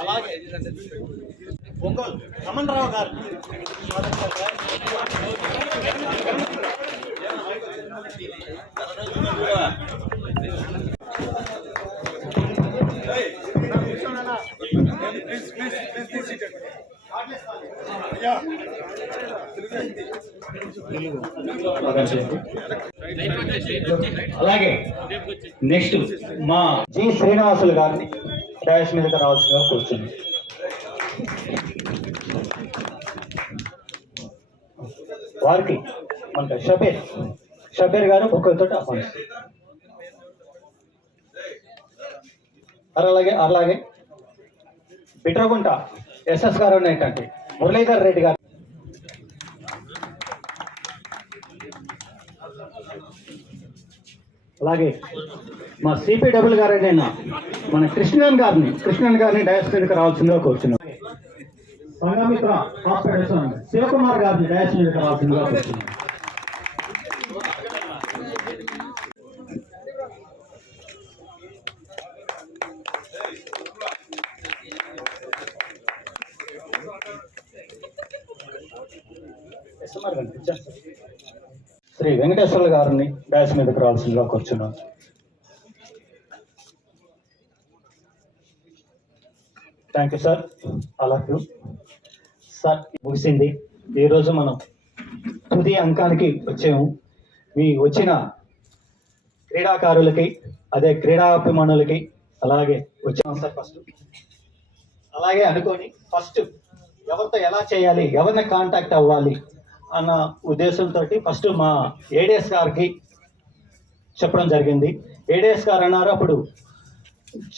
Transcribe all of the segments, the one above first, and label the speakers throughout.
Speaker 1: అలాగే ఒంగోలు రమణ్ రావు గారు
Speaker 2: అలాగే నెక్స్ట్ మా జి శ్రీనివాసులు గారిని డాష్ మీదకి రావాల్సిందిగా కూర్చుంది వారికి మన షబీర్ షబీర్ గారు ఒక్కొక్కతో ఆహ్వానిస్తారు అలాగే అలాగే బిట్రగుంట ఎస్ఎస్ గారు ఉన్నటువంటి మురళీధర్ రెడ్డి గారు అలాగే మా సిపిడబ్ల్యూ గారైన మన కృష్ణన్ గారిని కృష్ణన్ గారిని డయాస్ మీదకి రావాల్సిందిగా కోరుతున్నాం సంగమిత్ర కార్పొరేషన్ శివకుమార్ గారిని డయాస్ మీదకి రావాల్సిందిగా కోరుతున్నాం ఎస్ఎంఆర్ గారిని శ్రీ వెంకటేశ్వర్ల గారిని డాష్ మీదకి రావాల్సిందిగా కూర్చున్నాను. థ్యాంక్ యూ సార్ అలా యూ సార్ ముగిసింది. ఈరోజు మనం తుది అంకానికి వచ్చాము. మీ వచ్చిన క్రీడాకారులకి అదే క్రీడాభిమానులకి అలాగే వచ్చాం సార్ ఫస్ట్ అలాగే అనుకొని ఫస్ట్ ఎవరితో ఎలా చేయాలి ఎవరిని కాంటాక్ట్ అవ్వాలి అన్న ఉద్దేశంతో ఫస్ట్ మా ఏడిఎస్ గారికి చెప్పడం జరిగింది. ఏడిఎస్ గారు అన్నారు అప్పుడు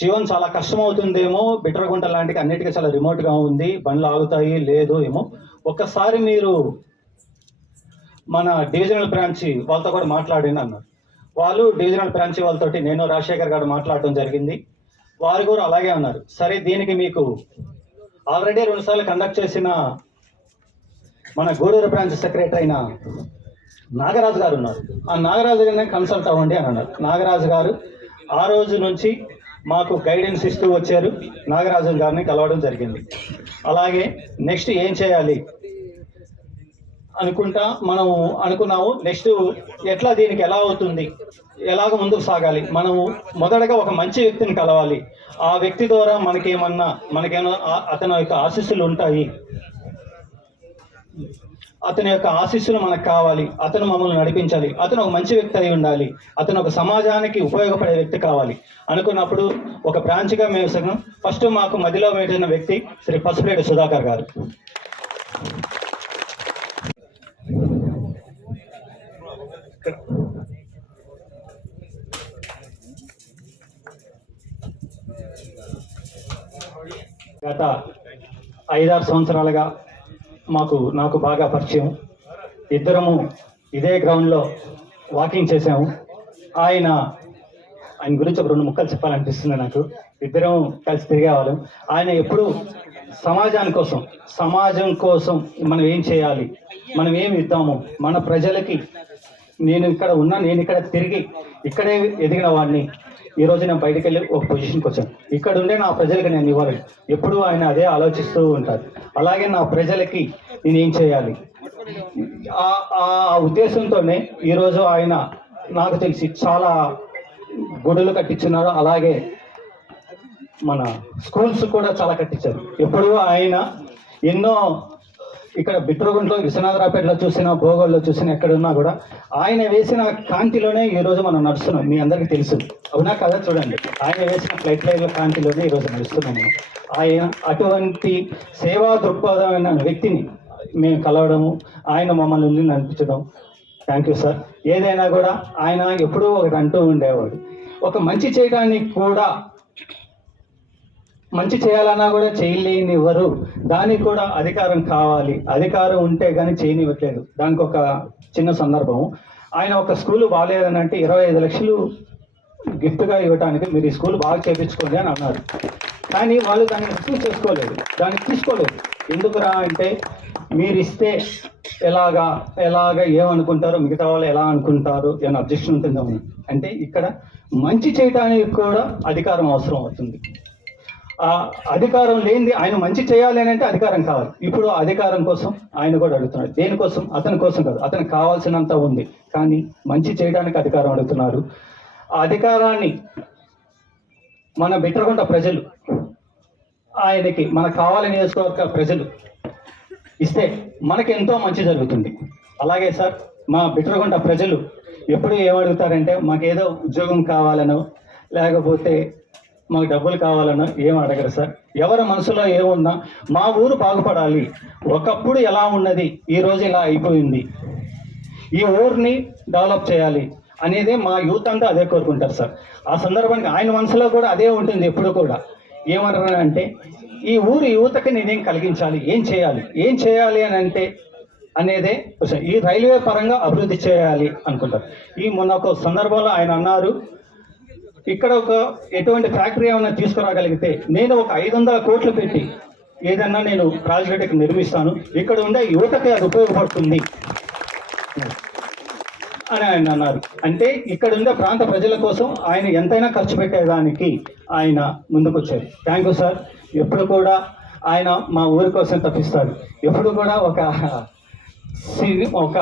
Speaker 2: జీవన్ చాలా కష్టం అవుతుందేమో బిట్రగుంట లాంటికి అన్నిటికీ చాలా రిమోట్గా ఉంది బండ్లు ఆగుతాయి లేదు ఏమో. ఒక్కసారి మీరు మన డివిజనల్ బ్రాంచ్ వాళ్ళతో కూడా మాట్లాడిన అన్నారు. వాళ్ళు డివిజనల్ బ్రాంచ్ వాళ్ళతోటి నేను రాజశేఖర్ గారు మాట్లాడటం జరిగింది. వారు కూడా అలాగే అన్నారు. సరే దీనికి మీకు ఆల్రెడీ రెండుసార్లు కండక్ట్ చేసిన మన గూడూరు బ్రాంచ్ సెక్రటరీ అయిన నాగరాజు గారు ఉన్నారు. ఆ నాగరాజు గారిని కన్సల్ట్ అవ్వండి అని అన్నారు. నాగరాజు గారు ఆ రోజు నుంచి మాకు గైడెన్స్ ఇస్తూ వచ్చారు. నాగరాజు గారిని కలవడం జరిగింది. అలాగే నెక్స్ట్ ఏం చేయాలి అనుకుంటా మనం అనుకున్నాము. నెక్స్ట్ ఎట్లా దీనికి ఎలా అవుతుంది? ఎలాగ ముందుకు సాగాలి? మనము మొదటగా ఒక మంచి వ్యక్తిని కలవాలి. ఆ వ్యక్తి ద్వారా మనకేమన్నా మనకేమన్నా అతని యొక్క ఆశీస్సులు ఉంటాయి. అతని యొక్క ఆశీస్సులు మనకు కావాలి. అతను మమ్మల్ని నడిపించాలి. అతను ఒక మంచి వ్యక్తి అయి ఉండాలి. అతను ఒక సమాజానికి ఉపయోగపడే వ్యక్తి కావాలి. అనుకున్నప్పుడు ఒక బ్రాంచ్గా మేము సగం ఫస్ట్ మాకు మధ్యలో పెట్టిన వ్యక్తి శ్రీ పసుపులేటి సుధాకర్ గారు. గత ఐదారు సంవత్సరాలుగా మాకు నాకు బాగా పరిచయం. ఇద్దరము ఇదే గ్రౌండ్లో వాకింగ్ చేసాము ఆయన ఆయన గురించి ఒక రెండు ముక్కలు చెప్పాలనిపిస్తుంది నాకు. ఇద్దరం కలిసి తిరిగేవాళ్ళం ఆయన ఎప్పుడు సమాజాని కోసం సమాజం కోసం మనం ఏం చేయాలి? మనం ఏం ఇద్దాము? మన ప్రజలకి నేను ఇక్కడ ఉన్నా నేను ఇక్కడ తిరిగి ఇక్కడే ఎదిగిన వాడిని ఈ రోజు నేను బయటికి వెళ్ళి ఒక పొజిషన్కి వచ్చాను. ఇక్కడ ఉండే నా ప్రజలకు నేను ఇవ్వాలి ఎప్పుడూ ఆయన అదే ఆలోచిస్తూ ఉంటారు. అలాగే నా ప్రజలకి నేను ఏం చేయాలి? ఆ ఆ ఉద్దేశంతోనే ఈరోజు ఆయన నాకు తెలిసి చాలా గుడులు కట్టించున్నారు. అలాగే మన స్కూల్స్ కూడా చాలా కట్టించారు. ఎప్పుడు ఆయన ఎన్నో ఇక్కడ బిట్రగుంట్లో విశ్వనాథరాపేటలో చూసిన భోగోల్లో చూసిన ఎక్కడున్నా కూడా ఆయన వేసిన కాంతిలోనే ఈరోజు మనం నడుస్తున్నాం. మీ అందరికీ తెలుసు. అవునా కదా? చూడండి. ఆయన వేసిన ఫ్లైట్ లైన్ల కాంతిలోనే ఈ రోజు నడుస్తున్నాము ఆయన అటువంటి సేవా దృక్పథమైన వ్యక్తిని మేము కలవడము ఆయన మమ్మల్ని ఉండి నడిపించడం. థ్యాంక్ యూ సార్ ఏదైనా కూడా ఆయన ఎప్పుడూ ఒకటి అంటూ ఉండేవాడు. ఒక మంచి చేయడానికి కూడా మంచి చేయాలన్నా కూడా చేయలేనివ్వరు దానికి కూడా అధికారం కావాలి. అధికారం ఉంటే కానీ చేయనివ్వట్లేదు. దానికి ఒక చిన్న సందర్భం. ఆయన ఒక స్కూల్ బాగాలేదని అంటే ఇరవై ఐదు లక్షలు గిఫ్ట్గా ఇవ్వడానికి మీరు ఈ స్కూల్ బాగా చేపించుకోండి అని అన్నారు. కానీ వాళ్ళు దాన్ని రిసీవ్ చేసుకోలేదు. దాన్ని తీసుకోలేదు. ఎందుకురా అంటే మీరు ఇస్తే ఎలాగా ఎలాగా ఏమనుకుంటారో మిగతా వాళ్ళు ఎలా అనుకుంటారు ఏమైనా అబ్జెక్షన్ ఉంటుందో. అంటే ఇక్కడ మంచి చేయడానికి కూడా అధికారం అవసరం అవుతుంది. అధికారం లేనిది ఆయన మంచి చేయాలి అని అంటే అధికారం కావాలి. ఇప్పుడు ఆ అధికారం కోసం ఆయన కూడా అడుగుతున్నాడు. దేనికోసం? అతని కోసం కాదు. అతనికి కావాల్సినంత ఉంది. కానీ మంచి చేయడానికి అధికారం అడుగుతున్నారు. ఆ అధికారాన్ని మన బిట్రగుంట ప్రజలు ఆయనకి మనకు కావాలని నియోజకవర్గ ప్రజలు ఇస్తే మనకి ఎంతో మంచి జరుగుతుంది. అలాగే సార్ మా బిట్రగుంట ప్రజలు ఎప్పుడు ఏమడుగుతారంటే మాకేదో ఉద్యోగం కావాలనో లేకపోతే మాకు డబ్బులు కావాలన్నా ఏం అడగరు సార్. ఎవరి మనసులో ఏమున్నా మా ఊరు బాగుపడాలి. ఒకప్పుడు ఎలా ఉన్నది ఈరోజు ఇలా అయిపోయింది. ఈ ఊరిని డెవలప్ చేయాలి అనేది మా యూత్ అంతా అదే కోరుకుంటారు సార్. ఆ సందర్భానికి ఆయన మనసులో కూడా అదే ఉంటుంది ఎప్పుడు కూడా. ఏమంటారంటే అంటే ఈ ఊరు యువతకి నేనేం కలిగించాలి ఏం చేయాలి ఏం చేయాలి అని అంటే అనేదే ఈ రైల్వే పరంగా అభివృద్ధి చేయాలి అనుకుంటారు. ఈ మొన్న ఒక సందర్భంలో ఆయన అన్నారు ఇక్కడ ఒక ఎటువంటి ఫ్యాక్టరీ ఏమైనా తీసుకురాగలిగితే నేను ఒక ఐదు వందల కోట్లు పెట్టి ఏదన్నా నేను ప్రాజెక్ట్ నిర్మిస్తాను. ఇక్కడ ఉండే యువతకి అది ఉపయోగపడుతుంది అని ఆయన అన్నారు. అంటే ఇక్కడ ఉండే ప్రాంత ప్రజల కోసం ఆయన ఎంతైనా ఖర్చు పెట్టేదానికి ఆయన ముందుకొచ్చారు. Thank you sir. ఎప్పుడు కూడా ఆయన మా ఊరి కోసం తప్పిస్తారు. ఎప్పుడు కూడా ఒక సిని ఒక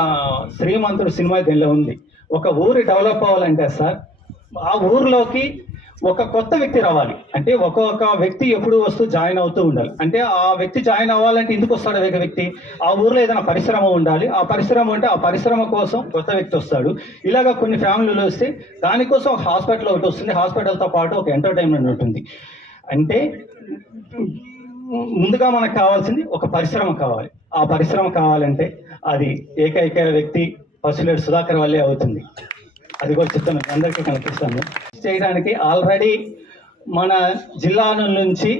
Speaker 2: శ్రీమంతుడు సినిమా దీనిలో ఉంది? ఒక ఊరు డెవలప్ అవ్వాలంటే సార్ ఆ ఊరిలోకి ఒక కొత్త వ్యక్తి రావాలి. అంటే ఒక్కొక్క వ్యక్తి ఎప్పుడు వస్తూ జాయిన్ అవుతూ ఉండాలి. అంటే ఆ వ్యక్తి జాయిన్ అవ్వాలంటే ఎందుకు వస్తాడు ఒక వ్యక్తి? ఆ ఊర్లో ఏదైనా పరిశ్రమ ఉండాలి. ఆ పరిశ్రమ ఉంటే ఆ పరిశ్రమ కోసం కొత్త వ్యక్తి వస్తాడు. ఇలాగ కొన్ని ఫ్యామిలీలు వస్తే దానికోసం ఒక హాస్పిటల్ ఒకటి వస్తుంది. హాస్పిటల్తో పాటు ఒక ఎంటర్టైన్మెంట్ ఉంటుంది అంటే ముందుగా మనకు కావాల్సింది ఒక పరిశ్రమ కావాలి. ఆ పరిశ్రమ కావాలంటే అది ఏకైక వ్యక్తి పసులేడు సుధాకర్ వల్లే అవుతుంది. అది కూడా చెప్తాను అందరికీ కనిపిస్తాను. చేయడానికి ఆల్రెడీ మన జిల్లా నుంచి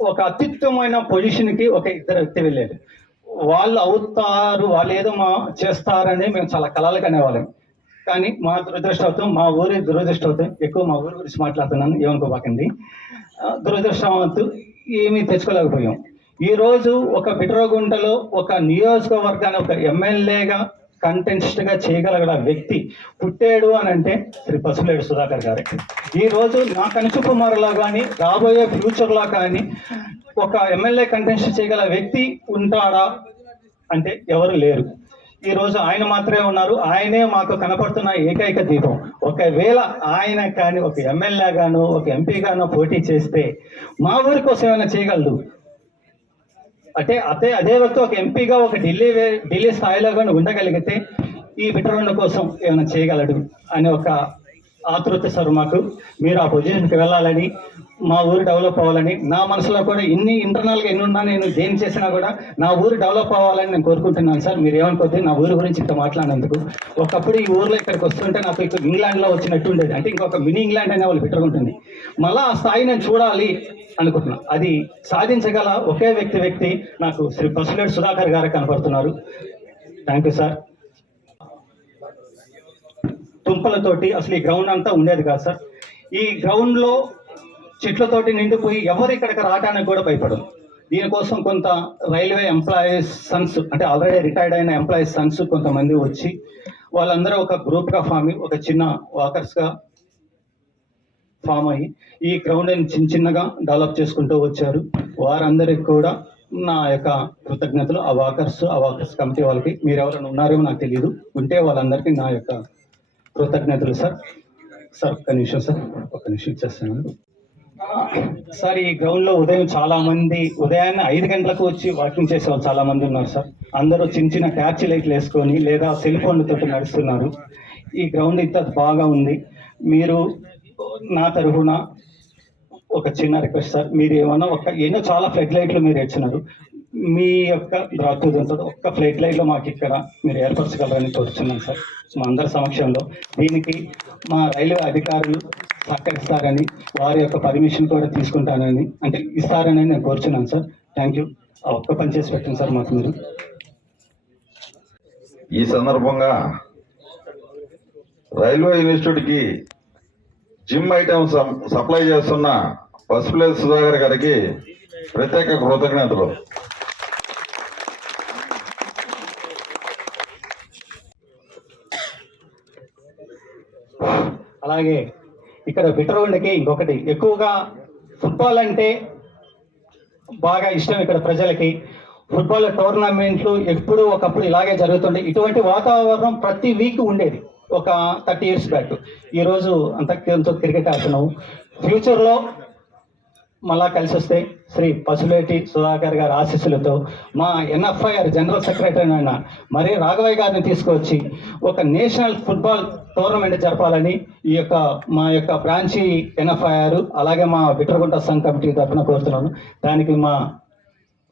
Speaker 2: ఒక అత్యుత్తమైన పొజిషన్కి ఒక ఇద్దరు వ్యక్తి వెళ్ళారు. వాళ్ళు అవుతారు వాళ్ళు ఏదో మా చేస్తారని మేము చాలా కలలు కనేవాళ్ళం. కానీ మా దురదృష్టవతం మా ఊరి దురదృష్టవతం ఎక్కువ మా ఊరి గురించి మాట్లాడుతున్నాను ఏమనుకోబాకండి ఆ, దురదృష్టవంతు ఏమీ తెచ్చుకోలేకపోయాం. ఈరోజు ఒక పిట్రోగుంటలో ఒక నియోజకవర్గాన్ని ఒక ఎమ్మెల్యేగా కంటెస్ట్గా చేయగలగల వ్యక్తి పుట్టాడు అని అంటే శ్రీ పసులేడు సుధాకర్ గారి. ఈ రోజు నా కనుచుకుమారులా కానీ రాబోయే ఫ్యూచర్లో కానీ ఒక ఎమ్మెల్యే కంటెస్ట్ చేయగల వ్యక్తి ఉంటాడా అంటే ఎవరు లేరు. ఈ రోజు ఆయన మాత్రమే ఉన్నారు. ఆయనే మాకు కనపడుతున్న ఏకైక దీపం. ఒకవేళ ఆయన కానీ ఒక ఎమ్మెల్యే గాను ఒక ఎంపీ గాను పోటీ చేస్తే మా ఊరి కోసం ఏమైనా చేయగలదు అంటే అదే అదే వ్యక్తి ఒక ఎంపీగా ఒక ఢిల్లీ వే- ఢిల్లీ స్థాయిలో కానీ ఉండగలిగితే ఈ విటరణ కోసం ఏమైనా చేయగలడు అనే ఒక ఆతృత సార్ మాకు మీరు ఆ పొజిషన్కి వెళ్ళాలని మా ఊరు డెవలప్ అవ్వాలని నా మనసులో కూడా ఇన్ని ఇంటర్నల్గా ఎన్ని ఉన్నా నేను దేని చేసినా కూడా నా ఊరు డెవలప్ అవ్వాలని నేను కోరుకుంటున్నాను సార్. మీరు ఏమనుకోద్ది నా ఊరు గురించి ఇంత మాట్లాడినందుకు. ఒకప్పుడు ఈ ఊర్లో ఇక్కడికి వస్తుంటే నాకు ఇక్కడ ఇంగ్లాండ్లో వచ్చినట్టు ఉండేది. అంటే ఇంకొక మినీ ఇంగ్లాండ్ అనే వాళ్ళు పెట్టుకుంటుంది మళ్ళీ ఆ స్థాయి నేను చూడాలి అనుకుంటున్నా. అది సాధించగల ఒకే వ్యక్తి వ్యక్తి నాకు శ్రీ పసులేడు సుధాకర్ గారు కనపడుతున్నారు. థ్యాంక్ యూ సార్ తుంపలతోటి అసలు ఈ గ్రౌండ్ అంతా ఉండేది కాదు సార్ ఈ గ్రౌండ్లో చెట్లతోటి నిండిపోయి ఎవరు ఇక్కడికి రావడానికి కూడా భయపడరు. దీనికోసం కొంత రైల్వే ఎంప్లాయీస్ సన్స్ అంటే ఆల్రెడీ రిటైర్డ్ అయిన ఎంప్లాయీస్ సన్స్ కొంతమంది వచ్చి వాళ్ళందరూ ఒక గ్రూప్గా ఫామ్ ఒక చిన్న వాకర్స్గా ఫామ్ అయ్యి ఈ గ్రౌండ్ని చిన్న చిన్నగా డెవలప్ చేసుకుంటూ వచ్చారు. వారందరికి కూడా నా యొక్క కృతజ్ఞతలు. ఆ వాకర్స్ ఆ వాకర్స్ కమిటీ వాళ్ళకి మీరు ఎవరైనా ఉన్నారేమో నాకు తెలియదు ఉంటే వాళ్ళందరికీ నా యొక్క కృతజ్ఞతలు సార్. సార్ ఒక్క నిమిషం సార్. ఒక్క నిమిషం ఇచ్చేస్తాను. సార్ ఈ గ్రౌండ్లో ఉదయం చాలా మంది ఉదయాన్నే ఐదు గంటలకు వచ్చి వాకింగ్ చేసే వాళ్ళు చాలా మంది ఉన్నారు సార్. అందరూ చిన్న చిన్న ట్యాచ్ లైట్లు వేసుకొని లేదా సెల్ ఫోన్లతో నడుస్తున్నారు. ఈ గ్రౌండ్ ఇంత బాగా ఉంది. మీరు నా తరఫున ఒక చిన్న రిక్వెస్ట్ సార్. మీరు ఏమన్నా ఒక ఎన్నో చాలా ఫ్లడ్ లైట్లు మీరు ఇచ్చినారు మీ యొక్క ద్రాక్షతో ఒక్క ఫ్లడ్ లైట్లో మాకు ఇక్కడ మీరు ఏర్పరచగలరని కోరుతున్నాను సార్. మా అందరి సమక్షంలో దీనికి మా రైల్వే అధికారులు సహకరిస్తారని వారి యొక్క పర్మిషన్ కూడా తీసుకుంటానని అంటే ఇస్తారని నేను కోరుచున్నాను సార్. థ్యాంక్ యూ ఒక్క పని చేసి పెట్టండి సార్ మాకు మీరు.
Speaker 3: ఈ సందర్భంగా రైల్వే ఇన్స్టిట్యూట్కి జిమ్ ఐటమ్స్ సప్లై చేస్తున్న పసుపులేసు సుధాకర్ గారికి ప్రత్యేక కృతజ్ఞతలు.
Speaker 2: అలాగే ఇక్కడ బిట్రగుండకి ఇంకొకటి. ఎక్కువగా ఫుట్బాల్ అంటే బాగా ఇష్టం ఇక్కడ ప్రజలకి. ఫుట్బాల్ టోర్నమెంట్లు ఎప్పుడు ఒకప్పుడు ఇలాగే జరుగుతుండే. ఇటువంటి వాతావరణం ప్రతి వీక్ ఉండేది. ఒక థర్టీ ఇయర్స్ బ్యాక్. ఈరోజు అంత క్రికెట్ ఆడుతున్నాము. ఫ్యూచర్లో మళ్ళా కలిసి వస్తే శ్రీ పసులేటి సుధాకర్ గారి ఆశీస్సులతో మా ఎన్ఎఫ్ఐఆర్ జనరల్ సెక్రటరీ అయిన మరి రాఘవయ్య గారిని తీసుకొచ్చి ఒక నేషనల్ ఫుట్బాల్ టోర్నమెంట్ జరపాలని ఈ యొక్క మా యొక్క బ్రాంచి ఎన్ఎఫ్ఐఆర్ అలాగే మా బిట్రగుంట సంఘ్ కమిటీ తరఫున కోరుతున్నాను. దానికి మా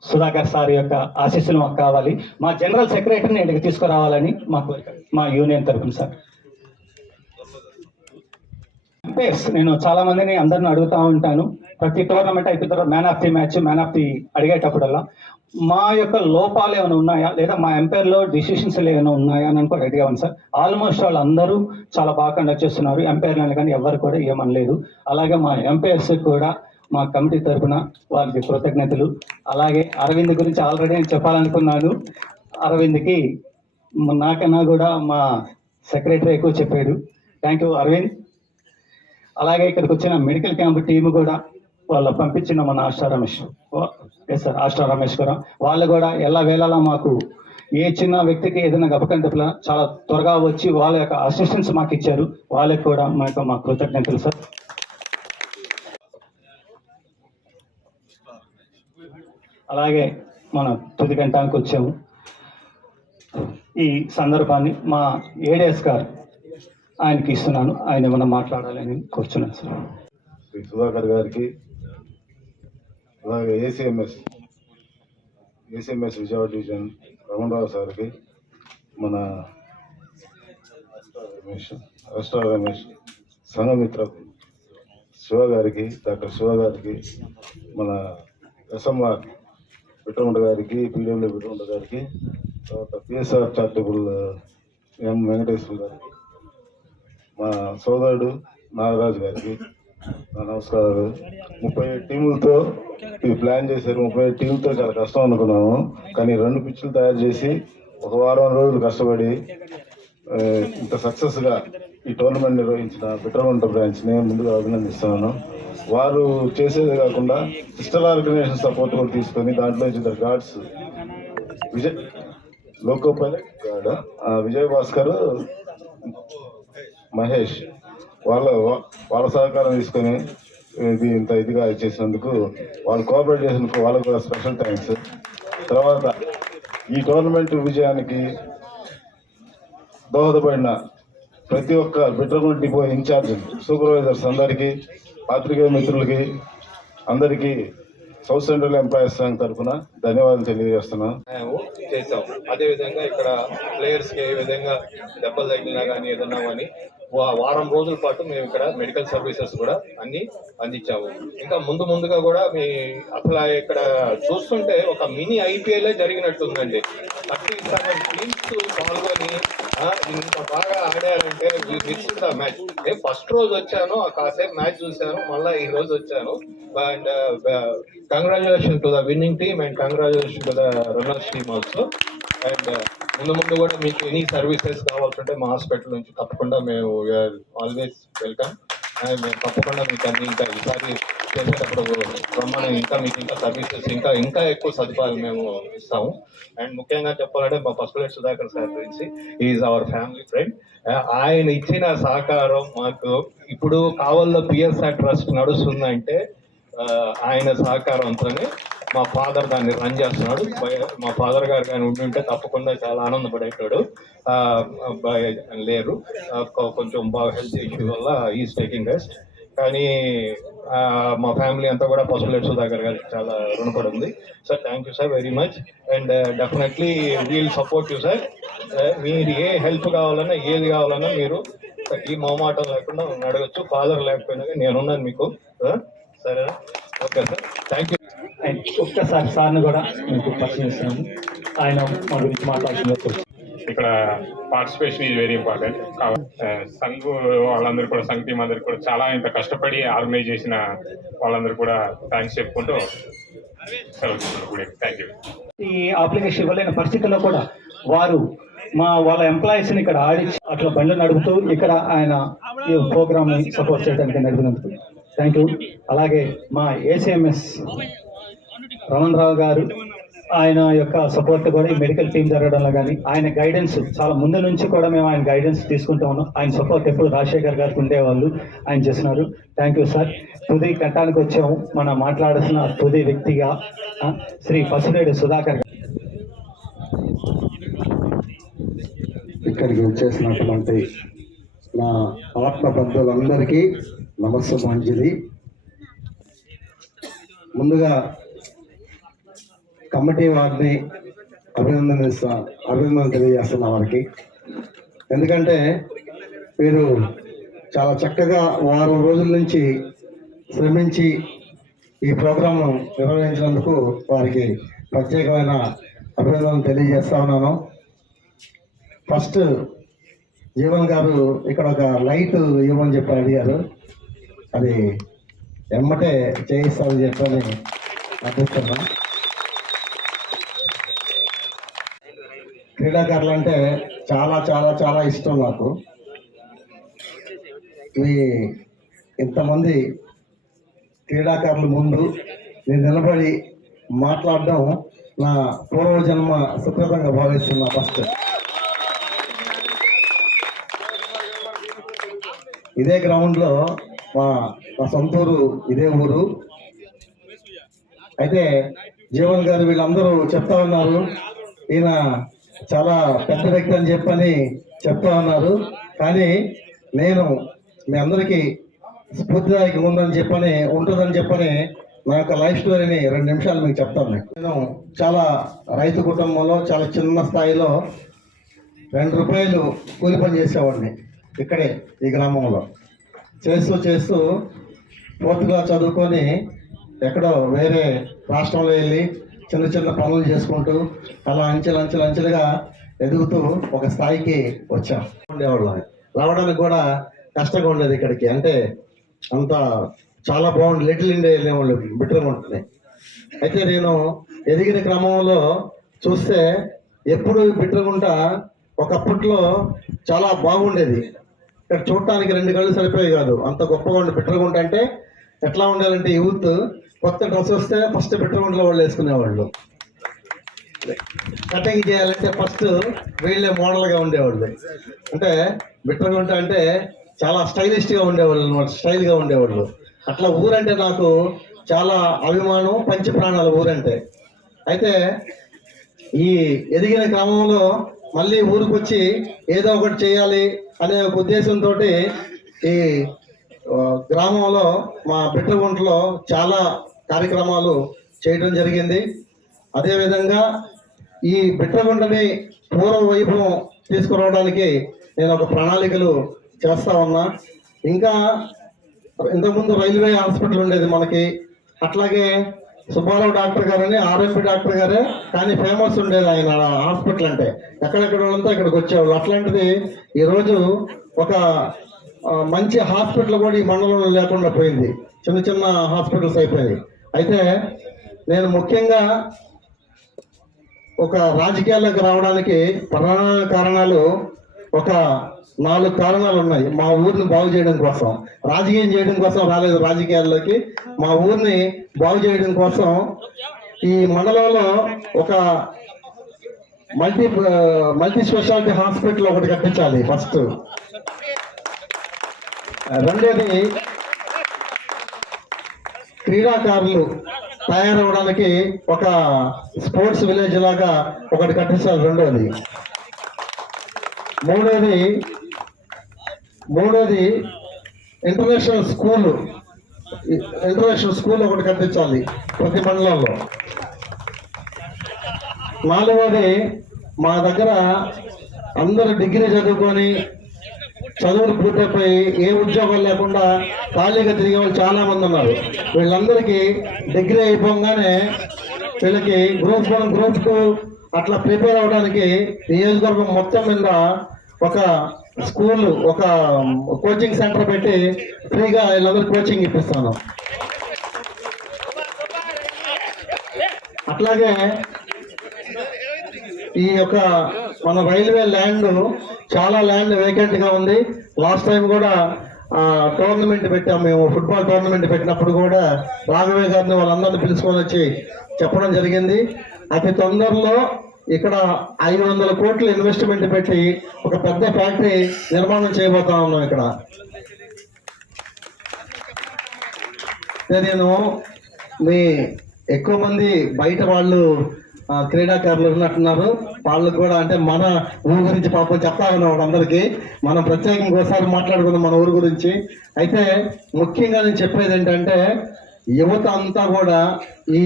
Speaker 2: సుధాకర్ సార్ యొక్క ఆశీస్సులు మాకు కావాలి. మా జనరల్ సెక్రటరీని ఇంటికి తీసుకురావాలని మా కోరిక. మా యూనియన్ తరఫున సార్. అంపైర్స్ నేను చాలా మందిని అందరిని అడుగుతూ ఉంటాను. ప్రతి టోర్నమెంట్ అయిపోయిన తర్వాత man of the match man of the అడిగేటప్పుడల్లా మా యొక్క లోపాలు ఏమైనా ఉన్నాయా? లేదా మా ఎంపైర్లో డిసిషన్స్ ఏమైనా ఉన్నాయా అని కూడా ఉంది సార్. ఆల్మోస్ట్ వాళ్ళు అందరూ చాలా బాగా కండక్ట్ చేస్తున్నారు. ఎంపైర్లను కానీ ఎవరు కూడా ఏమనలేదు. అలాగే మా ఎంపైర్స్ కూడా మా కమిటీ తరఫున వారికి కృతజ్ఞతలు. అలాగే అరవింద్ గురించి ఆల్రెడీ నేను చెప్పాలనుకున్నాను. అరవింద్కి నాకన్నా కూడా మా సెక్రటరీ ఎక్కువ చెప్పాడు. Thank you Arvind. అలాగే ఇక్కడికి వచ్చిన మెడికల్ క్యాంప్ టీం కూడా వాళ్ళ పంపించిన మన ఆశా రమేష్. ఎస్ సార్ ఆశా రమేష్ కూడా వాళ్ళు కూడా ఎలా వేళలా మాకు ఏ చిన్న వ్యక్తికి ఏదైనా గబకంటే చాలా త్వరగా వచ్చి వాళ్ళ యొక్క అసిస్టెన్స్ మాకు ఇచ్చారు. వాళ్ళకి కూడా మా యొక్క మా కృతజ్ఞతలు సార్ అలాగే మన తుది గంటానికి వచ్చాము. ఈ సందర్భాన్ని మా ఏడిఎస్ గారు ఆయనకి ఇస్తున్నాను. ఆయన ఏమైనా మాట్లాడాలని కూర్చున్నాను సార్
Speaker 4: సుధాకర్ గారికి అలాగే ACMS ACMS Vijayawada division Ramanarao సార్కి మన రమేష్ రాష్ట్ర రమేష్ సంఘమిత్ర శివ గారికి డాక్టర్ శివ గారికి మన ఎస్ఎంఆర్ బిట్టముండ గారికి పీడబ్ల్యూ బిట్టముండ గారికి తర్వాత పిఎస్ఆర్ చారిటబుల్ ఎం వెంకటేశ్వర గారికి మా సోదరుడు నాగరాజు గారికి నమస్కారం. ముప్పై ఏడు టీములతో ఇది ప్లాన్ చేశారు. ముప్పై ఏడు టీములతో చాలా కష్టం అనుకున్నాము. కానీ రెండు పిచ్చులు తయారు చేసి ఒక వారం రోజులు కష్టపడి ఇంత సక్సెస్గా ఈ టోర్నమెంట్ నిర్వహించిన బిట్రగుంట బ్రాంచ్ని ముందుగా అభినందిస్తున్నాను. వారు చేసేది కాకుండా సిస్టర్ ఆర్గనైజేషన్ సపోర్ట్ కూడా తీసుకొని దాంట్లో ఇద్దరు guards Vijay loco guard Vijay Bhaskar Mahesh వాళ్ళ వాళ్ళ సహకారం తీసుకొని ఇది ఇంత ఇదిగా చేసినందుకు వాళ్ళు కోఆపరేట్ చేసినందుకు వాళ్ళకు కూడా స్పెషల్ థ్యాంక్స్ తర్వాత ఈ టోర్నమెంట్ విజయానికి దోహదపడిన ప్రతి ఒక్క బిట్రమెంట్ డిపో ఇన్ఛార్జ్ సూపర్వైజర్స్ అందరికీ పాత్రికేయ మిత్రులకి అందరికీ సౌత్ సెంట్రల్ ఎంప్లాయీస్ సంఘ్ తరఫున ధన్యవాదాలు తెలియజేస్తున్నాను
Speaker 5: మేము చేసాం అదే విధంగా ఇక్కడ ప్లేయర్స్కి ఏ విధంగా దెబ్బలు తగిలినా కానీ ఏదన్నా కానీ వారం రోజుల పాటు మేము ఇక్కడ మెడికల్ సర్వీసెస్ కూడా అన్ని అందించాము. ఇంకా ముందు ముందుగా కూడా మీ అసలు ఇక్కడ చూస్తుంటే ఒక మినీ ఐపీఎల్ జరిగినట్టుందండి. థర్టీ సెవెన్ టీమ్స్ పాల్గొని ఇంత బాగా ఆడారంటే మిస్ ద మ్యాచ్ నేను ఫస్ట్ రోజు వచ్చాను కాసేపు మ్యాచ్ చూశాను మళ్ళీ ఈ రోజు వచ్చాను. And congratulation to the winning team and congratulation to the runners team also and uh, ముందు ముందు కూడా మీకు ఎనీ సర్వీసెస్ కావాల్సింటే మా హాస్పిటల్ నుంచి తప్పకుండా మేము ఆల్వేస్ వెల్కమ్ అండ్ మేము తప్పకుండా మీకు అన్ని ఇంకా ఈసారి చేసేటప్పుడు రమ్మని ఇంకా మీకు ఇంకా సర్వీసెస్ ఇంకా ఇంకా ఎక్కువ సదుపాయాలు మేము ఇస్తాము. అండ్ ముఖ్యంగా చెప్పాలంటే మా పసుపులేట్ సుధాకర్ సార్ గురించి ఈజ్ అవర్ ఫ్యామిలీ ఫ్రెండ్ ఆయన ఇచ్చిన సహకారం మాకు ఇప్పుడు కావల్లో పిఎస్ఆర్ ట్రస్ట్ నడుస్తుందంటే uh, ఆయన సహకారంతోనే మా ఫాదర్ దాన్ని రన్ చేస్తున్నాడు. బయ- మా ఫాదర్ గారు కానీ ఉండి ఉంటే తప్పకుండా చాలా ఆనందపడేటాడు. లేరు. కొంచెం బాగా హెల్త్ ఇష్యూ వల్ల ఈజ్ టేకింగ్ రెస్ట్. కానీ మా ఫ్యామిలీ అంతా కూడా పసుపులేట్ సుధాకర్ గారికి చాలా రుణపడి ఉంది sir thank you sir very much. And definitely will support you sir. మీరు ఏ హెల్ప్ కావాలన్నా ఏది కావాలన్నా మీరు ఈ మొహమాటం లేకుండా అడగచ్చు. ఫాదర్ లేకపోయినా కానీ నేనున్నాను మీకు. సరేనా? Okay sir. Thank you.
Speaker 2: And ఒక్కసారి సార్ని కూడా మీకు పరిచయం ఆయన మా గురించి మాట్లాడుతున్నారు
Speaker 6: ఇక్కడ పార్టిసిపేషన్ ఈజ్ వెరీ ఇంపార్టెంట్ సంఘ్ వాళ్ళందరూ కూడా సంఘ్ టీం అందరికి కూడా చాలా ఇంత కష్టపడి ఆర్గనైజ్ చేసిన వాళ్ళందరూ కూడా థ్యాంక్స్ చెప్పుకుంటూ థ్యాంక్ యూ
Speaker 2: ఈ అప్లికేషన్ ఇవ్వలేని పరిస్థితుల్లో కూడా వారు మా వాళ్ళ ఎంప్లాయీస్ని ఇక్కడ ఆడించి అట్లా బండ్లు నడుపుతూ ఇక్కడ ఆయన ఈ ప్రోగ్రామ్ని సపోర్ట్ చేయడానికి నడిపినందుకు. థ్యాంక్ యూ అలాగే మా ఏసీఎంఎస్ రమణ్ రావు గారు ఆయన యొక్క సపోర్ట్ కూడా ఈ మెడికల్ టీం జరగడంలో కానీ ఆయన గైడెన్స్ చాలా ముందు నుంచి కూడా మేము ఆయన గైడెన్స్ తీసుకుంటూ ఉన్నాం. ఆయన సపోర్ట్ ఎప్పుడు రాజశేఖర్ గారికి ఉండేవాళ్ళు ఆయన చేస్తున్నారు థ్యాంక్ యూ సార్ తుది ఘట్టానికి వచ్చాము. మనం మాట్లాడాల్సిన తుది వ్యక్తిగా శ్రీ పసులేడు సుధాకర్ గారు.
Speaker 7: ఇక్కడికి వచ్చేసినటువంటి నా ఆత్మ బంధువులందరికీ నమస్సు మంచిది ముందుగా కమిటీ వారిని అభినందనిస్తా అభినందన తెలియజేస్తున్నా వారికి. ఎందుకంటే వీరు చాలా చక్కగా వారం రోజుల నుంచి శ్రమించి ఈ ప్రోగ్రాంను నిర్వహించినందుకు వారికి ప్రత్యేకమైన అభినందనలు తెలియజేస్తా ఉన్నాను. ఫస్ట్ జీవన్ గారు ఇక్కడ ఒక లైట్ ఇవ్వమని చెప్పి అడిగారు. అది ఎమ్మటే చేయిస్తామని చెప్పని అర్థిస్తున్నా క్రీడాకారులు అంటే చాలా చాలా చాలా ఇష్టం నాకు. మీ ఇంతమంది క్రీడాకారుల ముందు నేను నిలబడి మాట్లాడడం నా పూర్వజన్మ సుకృతంగా భావిస్తున్నా ఫస్ట్. ఇదే గ్రౌండ్లో మా మా సొంత ఊరు ఇదే ఊరు. అయితే జీవన్ గారు వీళ్ళందరూ చెప్తా ఉన్నారు. ఈయన చాలా పెద్ద వ్యక్తి అని చెప్పని చెప్తా ఉన్నారు. కానీ నేను మీ అందరికీ స్ఫూర్తిదాయకంగా ఉందని చెప్పని ఉంటుందని చెప్పని నా యొక్క లైఫ్ స్టోరీని రెండు నిమిషాలు మీకు చెప్తాను నేను. చాలా రైతు కుటుంబంలో చాలా చిన్న స్థాయిలో రెండు రూపాయలు కూలి పని చేసేవాడిని ఇక్కడే ఈ గ్రామంలో. చేస్తూ చేస్తూ పూర్తిగా చదువుకొని ఎక్కడో వేరే రాష్ట్రంలో వెళ్ళి చిన్న చిన్న పనులు చేసుకుంటూ అలా అంచెలు అంచెలు అంచెలుగా ఎదుగుతూ ఒక స్థాయికి వచ్చాం. ఉండేవాళ్ళం. రావడానికి కూడా కష్టంగా ఉండేది ఇక్కడికి. అంటే అంత చాలా బాగుంది. లిటిల్ ఇండియా వెళ్ళేవాళ్ళు బిట్టర్గా ఉంటుంది అయితే నేను ఎదిగిన క్రమంలో చూస్తే ఎప్పుడు బిట్టరగుంట ఒకప్పట్లో చాలా బాగుండేది. ఇక్కడ చూడటానికి రెండు కళ్ళు సరిపోయి కాదు. అంత గొప్పగా ఉండే బిట్టరగుంట అంటే ఎట్లా ఉండాలంటే యూత్ కొత్త డ్రెస్ వస్తే ఫస్ట్ బిట్టరగుంటలో వాళ్ళు వేసుకునేవాళ్ళు. కటింగ్ చేయాలంటే ఫస్ట్ వీళ్ళే మోడల్గా ఉండేవాళ్ళు. అంటే బిట్టగుంట అంటే చాలా స్టైలిష్గా ఉండేవాళ్ళు అనమాట స్టైల్గా ఉండేవాళ్ళు. అట్లా ఊరంటే నాకు చాలా అభిమానం పంచప్రాణాలు ఊరంటే. అయితే ఈ ఎదిగిన క్రమంలో మళ్ళీ ఊరికొచ్చి ఏదో ఒకటి చేయాలి అనే ఒక ఉద్దేశంతో ఈ గ్రామంలో మా బిట్టగుంటలో చాలా కార్యక్రమాలు చేయడం జరిగింది. అదేవిధంగా ఈ బిట్టగుంటని పూర్వ వైభవం తీసుకురావడానికి నేను ఒక ప్రణాళికలు చేస్తా ఉన్నా. ఇంకా ఇంతకుముందు రైల్వే హాస్పిటల్ ఉండేది మనకి. అట్లాగే సుబ్బారావు డాక్టర్ గారని ఆర్ఎంపి డాక్టర్ గారే కానీ ఫేమస్ ఉండేది ఆయన హాస్పిటల్ అంటే. ఎక్కడెక్కడ వాళ్ళంతా ఇక్కడికి వచ్చేవాళ్ళు. అట్లాంటిది ఈరోజు ఒక మంచి హాస్పిటల్ కూడా ఈ మండలంలో లేకుండా పోయింది. చిన్న చిన్న హాస్పిటల్స్ అయిపోయాయి. అయితే నేను ముఖ్యంగా ఒక రాజకీయాల్లోకి రావడానికి ప్రధాన కారణాలు ఒక నాలుగు కారణాలు ఉన్నాయి. మా ఊరిని బాగు చేయడం కోసం. రాజకీయం చేయడం కోసం రాలేదు రాజకీయాల్లోకి. మా ఊరిని బాగు చేయడం కోసం ఈ మండలంలో ఒక మల్టీ మల్టీ స్పెషాలిటీ హాస్పిటల్ ఒకటి కట్టించాలి ఫస్ట్. రెండోది క్రీడాకారులు తయారవడానికి ఒక స్పోర్ట్స్ విలేజ్ లాగా ఒకటి కట్టించాలి రెండోది. మూడోది మూడోది ఇంటర్నేషనల్ స్కూల్. ఇంటర్నేషనల్ స్కూల్ ఒకటి కట్టించాలి ప్రతి మండలంలో. నాలుగోది మా దగ్గర అందరూ డిగ్రీ చదువుకొని చదువులు పూర్తయిపోయి ఏ ఉద్యోగం లేకుండా ఖాళీగా తిరిగే వాళ్ళు చాలా మంది ఉన్నారు. వీళ్ళందరికీ డిగ్రీ అయిపోగానే వీళ్ళకి గ్రూప్ వన్ గ్రూప్ టూ అట్లా ప్రిపేర్ అవడానికి నియోజకవర్గం మొత్తం మీద ఒక స్కూల్ ఒక కోచింగ్ సెంటర్ పెట్టి ఫ్రీగా వీళ్ళందరూ కోచింగ్ ఇప్పిస్తాను. అట్లాగే ఈ యొక్క మన రైల్వే ల్యాండ్ చాలా ల్యాండ్ వేకెంట్గా ఉంది. లాస్ట్ టైం కూడా టోర్నమెంట్ పెట్టాం మేము ఫుట్బాల్ టోర్నమెంట్ పెట్టినప్పుడు కూడా రాఘవే గారిని వాళ్ళందరినీ పిలుచుకొని వచ్చి చెప్పడం జరిగింది. అతి తొందరలో ఇక్కడ ఐదు వందల కోట్లు ఇన్వెస్ట్మెంట్ పెట్టి ఒక పెద్ద ఫ్యాక్టరీ నిర్మాణం చేయబోతా ఉన్నాం ఇక్కడ. నేను మీ ఎక్కువ మంది బయట వాళ్ళు క్రీడాకారులు ఉన్నట్టున్నారు. వాళ్ళకు కూడా అంటే మన ఊరు గురించి పాపం చెప్తా ఉన్నాం అందరికి మనం ప్రత్యేకంగా ఒకసారి మాట్లాడుకుందాం మన ఊరు గురించి. అయితే ముఖ్యంగా నేను చెప్పేది ఏంటంటే యువత అంతా కూడా ఈ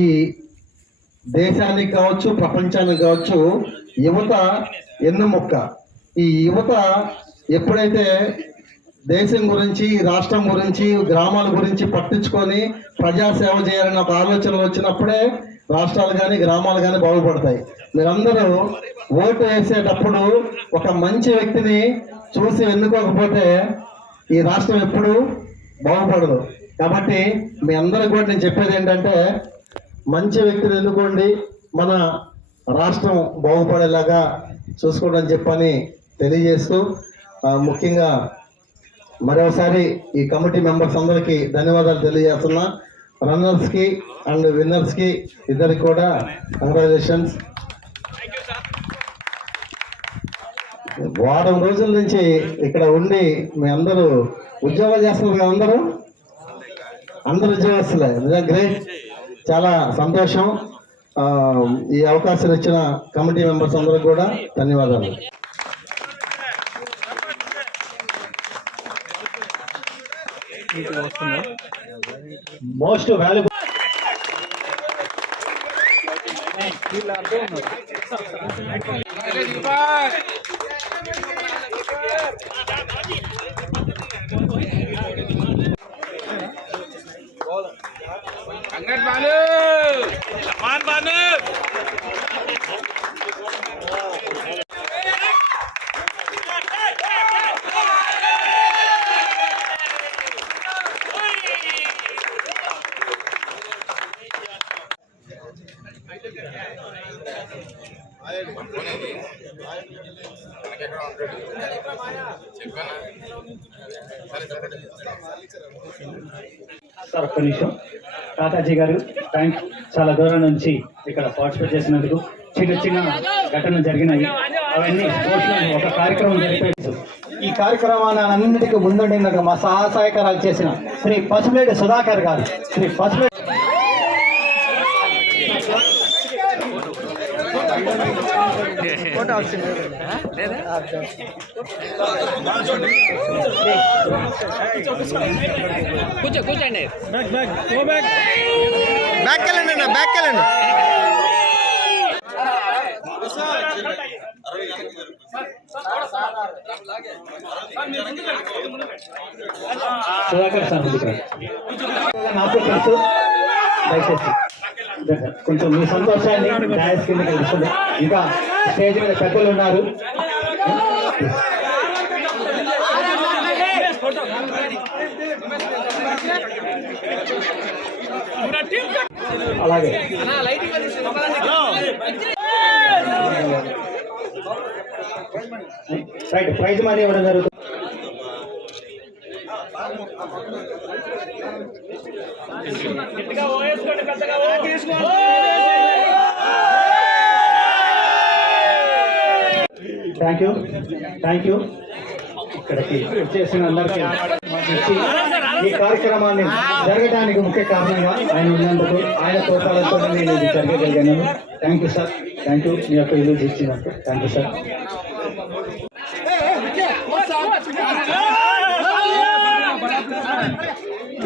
Speaker 7: దేశానికి కావచ్చు ప్రపంచానికి కావచ్చు యువత ఎన్నుముక్క ఈ యువత ఎప్పుడైతే దేశం గురించి రాష్ట్రం గురించి గ్రామాల గురించి పట్టించుకొని ప్రజాసేవ చేయాలన్న ఒక ఆలోచన వచ్చినప్పుడే రాష్ట్రాలు కానీ గ్రామాలు కానీ బాగుపడతాయి. మీరందరూ ఓటు వేసేటప్పుడు ఒక మంచి వ్యక్తిని చూసి ఎన్నుకోకపోతే ఈ రాష్ట్రం ఎప్పుడు బాగుపడదు. కాబట్టి మీ అందరికి కూడా నేను చెప్పేది ఏంటంటే మంచి వ్యక్తిని ఎన్నుకోండి మన రాష్ట్రం బాగుపడేలాగా చూసుకోండి అని చెప్పని తెలియజేస్తూ ముఖ్యంగా మరోసారి ఈ కమిటీ మెంబర్స్ అందరికీ ధన్యవాదాలు తెలియజేస్తున్నా. రన్నర్స్కి అండ్ విన్నర్స్కి ఇద్దరికి కూడా కంగ్రాచులేషన్స్. వారం రోజుల నుంచి ఇక్కడ ఉండి మీ అందరూ ఉద్యోగాలు చేస్తున్నారు కదా అందరూ? అందరు ఉద్యోగస్తులే. నిజంగా గ్రేట్ చాలా సంతోషం. ఈ అవకాశం ఇచ్చిన కమిటీ మెంబర్స్ అందరూ కూడా ధన్యవాదాలు.
Speaker 2: మోస్ట్ వాల్యుబుల్ సార్ ఒక్క నిమిషం. తాతాజీ గారు థ్యాంక్ చాలా దూరం నుంచి ఇక్కడ పార్టిసిపేట్ చేసినందుకు చిన్న చిన్న ఘటనలు జరిగినాయి. అవన్నీ స్పోర్ట్స్ ఒక కార్యక్రమం జరిపేసి ఈ కార్యక్రమాన్ని అన్నింటికి ముందుండి. మా సహాయకారాలు చేసిన శ్రీ పసుపులేటి సుధాకర్ గారు శ్రీ పసుపులేటి
Speaker 8: కూర్చో కూర్చోండి.
Speaker 1: బ్యాక్ వెళ్ళండి అన్న బ్యాక్ వెళ్ళండి.
Speaker 2: సుధాకర్ సార్. నాకు తెలుసు దయచేసి. కొంచెం మీ సంతోషాన్ని డాయస్ కింద కలుస్తుంది ఇంకా స్టేజ్ మీద పెద్దలు ఉన్నారు. అలాగే. రైట్ ప్రైజ్ మనీ ఇవ్వడం జరుగుతుంది. థ్యాంక్ యూ థ్యాంక్ యూ ఇక్కడికి చేసిన అందరికీ ఈ కార్యక్రమాన్ని జరగడానికి ముఖ్య కారణంగా ఆయన ఉన్నందుకు ఆయన తోపాలతో నేను ఇది జరగగలిగాను thank you sir thank you మీ యొక్క ఇల్లు ఇచ్చినందుకు థ్యాంక్ యూ సార్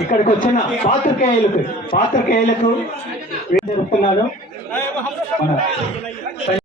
Speaker 2: ఇక్కడికి వచ్చిన పాత్రికేయులకు పాత్రికేయులకు ఏం జరుపుతున్నాను మన